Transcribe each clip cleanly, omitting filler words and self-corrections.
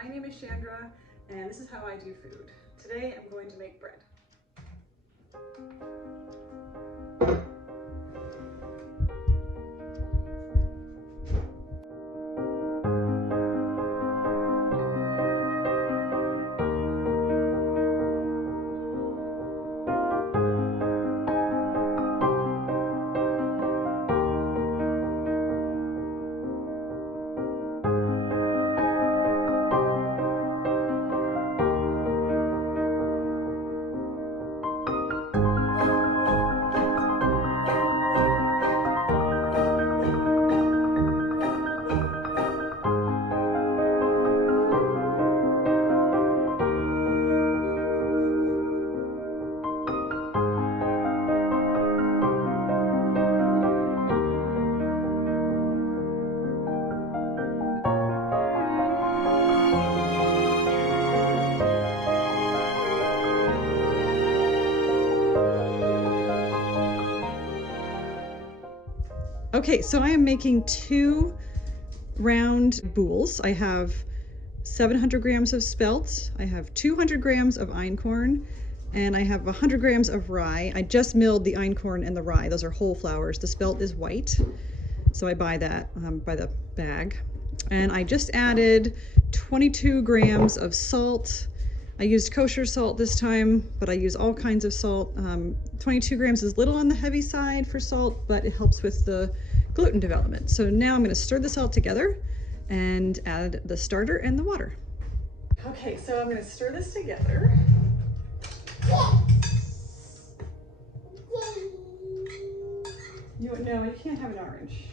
My name is Chandra, and this is how I do food. Today I'm going to make bread. Okay, so I am making 2 round boules. I have 700 grams of spelt, I have 200 grams of einkorn, and I have 100 grams of rye. I just milled the einkorn and the rye. Those are whole flours. The spelt is white, so I buy that by the bag. And I just added 22 grams of salt. I used kosher salt this time, but I use all kinds of salt. 22 grams is a little on the heavy side for salt, but it helps with the gluten development. So now I'm going to stir this all together and add the starter and the water. Okay, so I'm going to stir this together. No, you can't have an orange.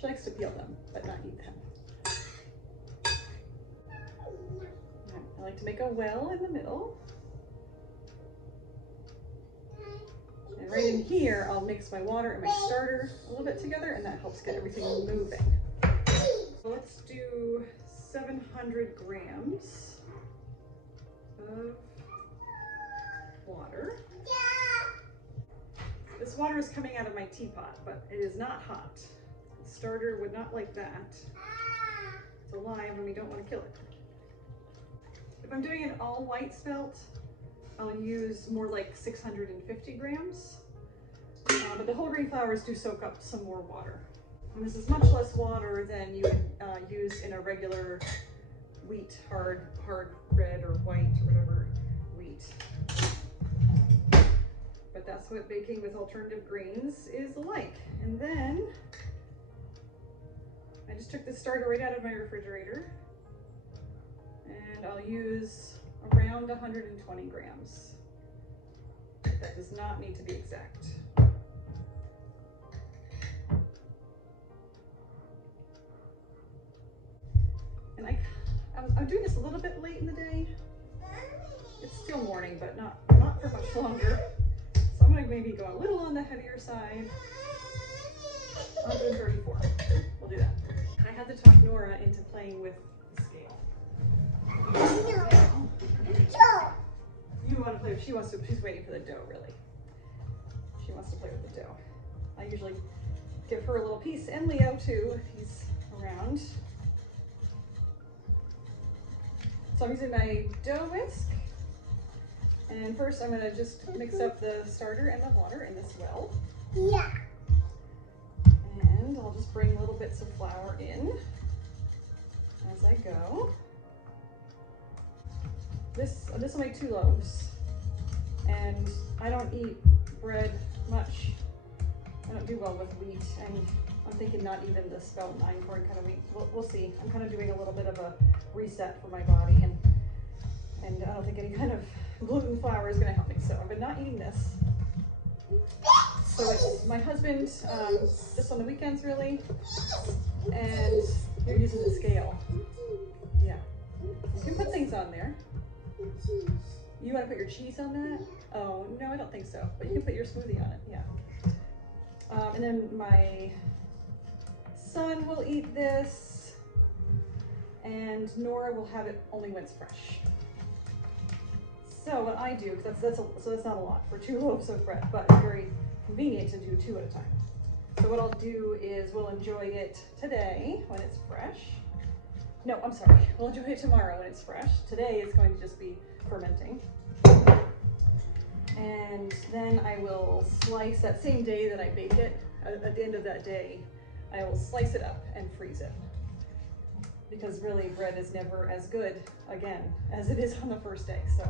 She likes to peel them, but not eat them. I like to make a well in the middle. And right in here, I'll mix my water and my starter a little bit together, and that helps get everything moving. So let's do 700 grams of water. This water is coming out of my teapot, but it is not hot. The starter would not like that. It's alive and we don't want to kill it. If I'm doing an all white spelt, I'll use more like 650 grams. But the whole grain flours do soak up some more water. And this is much less water than you would use in a regular wheat, hard red or white or whatever wheat. But that's what baking with alternative grains is like. And then I just took the starter right out of my refrigerator, and I'll use around 120 grams. That does not need to be exact. And I'm doing this a little bit late in the day. It's still morning, but not for much longer. So I'm gonna maybe go a little on the heavier side. 134. We'll do that. I had to talk Nora into playing with the scale. You want to play? She's waiting for the dough, really. She wants to play with the dough. I usually give her a little piece, and Leo too, if he's around. So I'm using my dough whisk. And first I'm gonna just mix up the starter and the water in this well. Yeah. And I'll just bring little bits of flour in as I go. This will make 2 loaves. And I don't eat bread much. I don't do well with wheat, and I'm thinking not even the spelt and einkorn kind of wheat. We'll see. I'm kind of doing a little bit of a reset for my body, and I don't think any kind of gluten flour is going to help me. So I've been not eating this. So it's my husband, just on the weekends really, and you're using the scale. Yeah, you can put things on there. You want to put your cheese on that? Oh, no, I don't think so, but you can put your smoothie on it, yeah. And then my son will eat this, and Nora will have it only when it's fresh. So what I do, because that's not a lot for 2 loaves of bread, but it's very convenient to do 2 at a time. So what I'll do is we'll enjoy it today when it's fresh. No, I'm sorry. We'll do it tomorrow when it's fresh. Today it's going to just be fermenting. And then I will slice that same day that I bake it. At the end of that day, I will slice it up and freeze it. Because really bread is never as good, again, as it is on the first day. So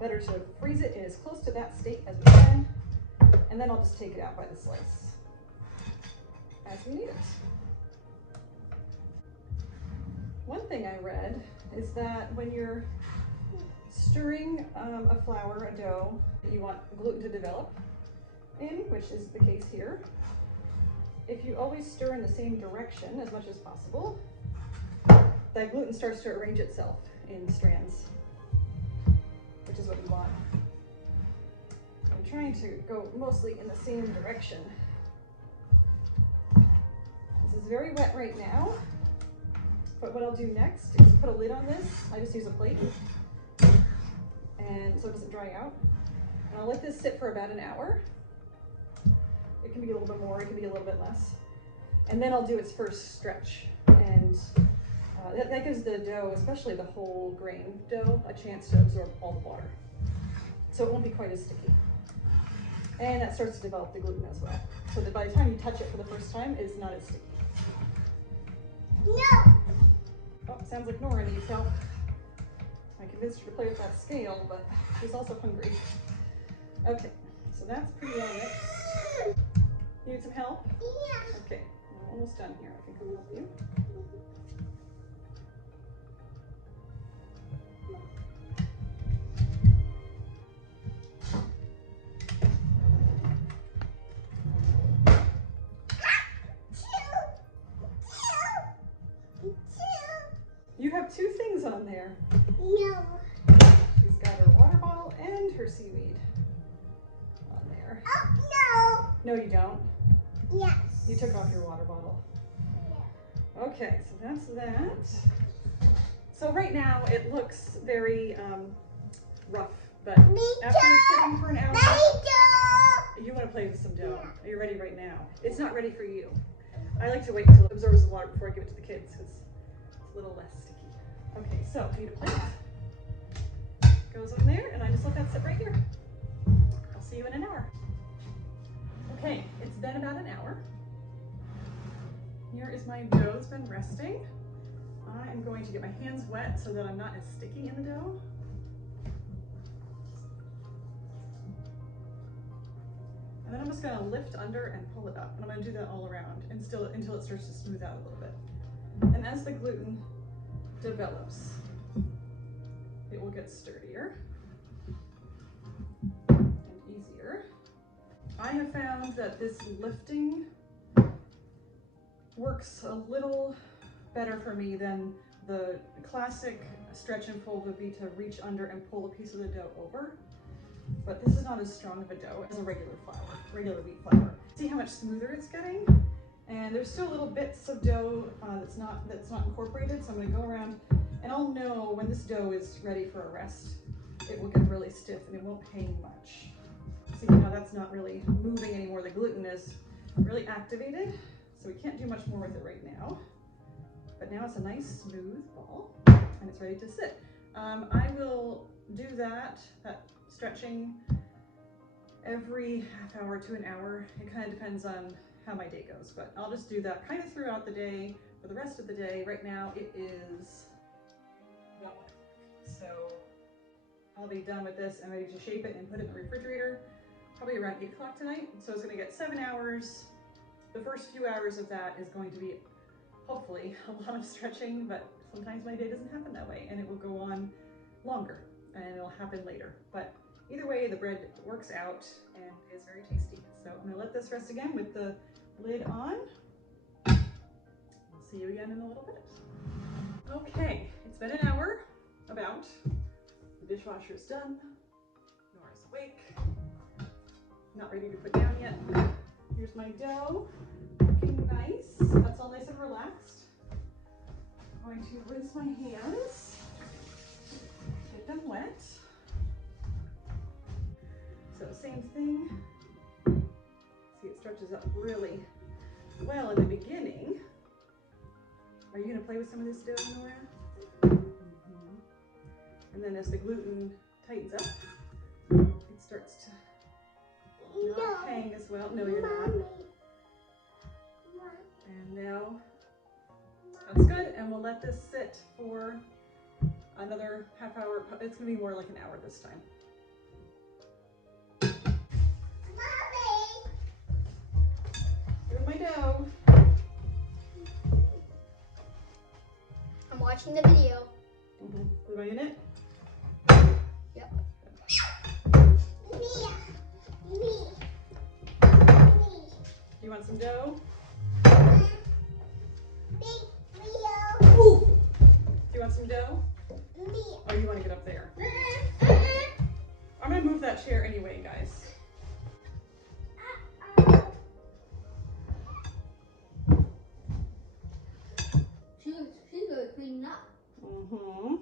better to freeze it in as close to that state as we can. And then I'll just take it out by the slice as we need it. One thing I read is that when you're stirring a flour, a dough that you want gluten to develop in, which is the case here, if you always stir in the same direction as much as possible, that gluten starts to arrange itself in strands, which is what you want. I'm trying to go mostly in the same direction. This is very wet right now, but what I'll do next is put a lid on this. I just use a plate, and so it doesn't dry out. And I'll let this sit for about an hour. It can be a little bit more, it can be a little bit less. And then I'll do its first stretch. And that gives the dough, especially the whole grain dough, a chance to absorb all the water. So it won't be quite as sticky. And that starts to develop the gluten as well. So that by the time you touch it for the first time, it's not as sticky. No! Oh, sounds like Nora needs help. I convinced her to play with that scale, but she's also hungry. Okay, so that's pretty well mixed. You need some help? Yeah. Okay, I'm almost done here. I think I'll help you. You have two things on there. No. She's got her water bottle and her seaweed on there. Oh, No, you don't. no. Yes. You took off your water bottle. Yeah. Okay, so that's that. So right now it looks very rough, but Me after too. sitting for an hour, Me too. you want to play with some dough. Yeah. Are you ready right now? It's not ready for you. I like to wait until it absorbs the water before I give it to the kids because it's a little less sticky. Okay, so I need a plate. Goes on there, and I just let that sit right here. I'll see you in an hour. Okay, it's been about an hour. Here is my dough. It's been resting. I am going to get my hands wet so that I'm not as sticky in the dough. And then I'm just gonna lift under and pull it up. And I'm gonna do that all around until it starts to smooth out a little bit. And as the gluten develops, it will get sturdier and easier. I have found that this lifting works a little better for me than the classic stretch and fold would be to reach under and pull a piece of the dough over. But this is not as strong of a dough as a regular wheat flour. See how much smoother it's getting? And there's still little bits of dough that's not incorporated, so I'm gonna go around and I'll know when this dough is ready for a rest. It will get really stiff and it won't hang much. See now that's not really moving anymore. The gluten is really activated, so we can't do much more with it right now. But now it's a nice smooth ball and it's ready to sit. I will do that stretching every half hour to an hour. It kind of depends on how my day goes, but I'll just do that kind of throughout the day for the rest of the day. Right now it is 1 o'clock, so I'll be done with this and ready to shape it and put it in the refrigerator probably around 8 o'clock tonight. So it's going to get 7 hours. The first few hours of that is going to be hopefully a lot of stretching, but sometimes my day doesn't happen that way and it will go on longer and it'll happen later. But either way, the bread works out and is very tasty. So I'm gonna let this rest again with the lid on. I'll see you again in a little bit. Okay, it's been an hour, about. The dishwasher's done. Nora's awake. Not ready to put down yet. Here's my dough, looking nice. That's all nice and relaxed. I'm going to rinse my hands, get them wet. So same thing. See, it stretches up really well in the beginning. Are you going to play with some of this dough, Nora? Mm-hmm. And then as the gluten tightens up, it starts to not hang as well. No, you're not. And now that's good. And we'll let this sit for another half hour. It's going to be more like an hour this time. Here's my dough. I'm watching the video. Mm-hmm. Am I in it? Yep. Do you want some dough? Ooh. Do you want some dough? Or you want to get up there? I'm going to move that chair anyway, guys. She's really cleaning up. Mm-hmm.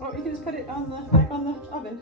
Oh, you can just put it on the back on the oven.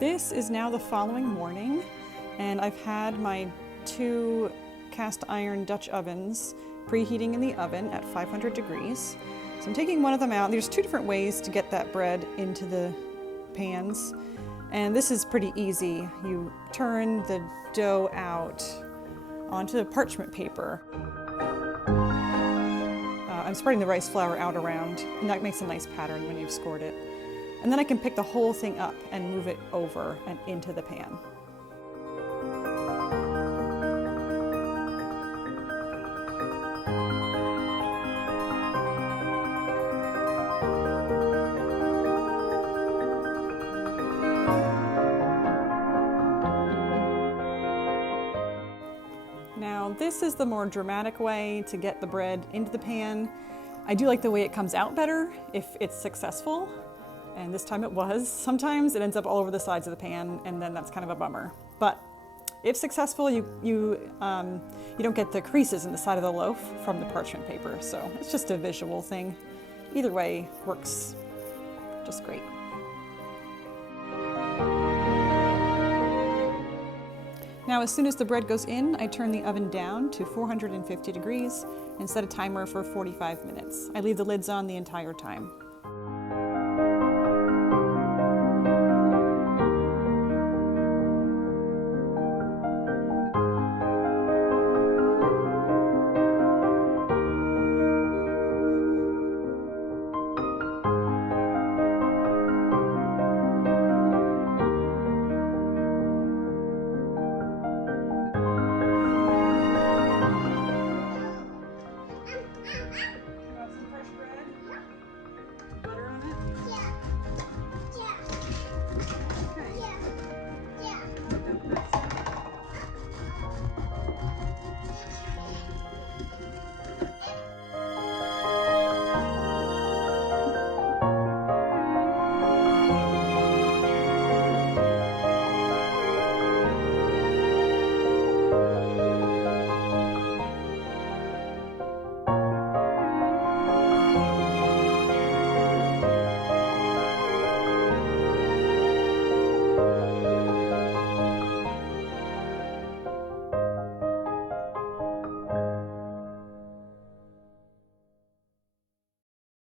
This is now the following morning, and I've had my 2 cast iron Dutch ovens preheating in the oven at 500 degrees. So I'm taking one of them out. There's 2 different ways to get that bread into the pans, and this is pretty easy. You turn the dough out onto the parchment paper. I'm spreading the rice flour out around, and that makes a nice pattern when you've scored it. And then I can pick the whole thing up and move it over and into the pan. Now, this is the more dramatic way to get the bread into the pan. I do like the way it comes out better if it's successful. And this time it was. Sometimes it ends up all over the sides of the pan, and then that's kind of a bummer. But if successful, you don't get the creases in the side of the loaf from the parchment paper. So it's just a visual thing. Either way works just great. Now, as soon as the bread goes in, I turn the oven down to 450 degrees and set a timer for 45 minutes. I leave the lids on the entire time.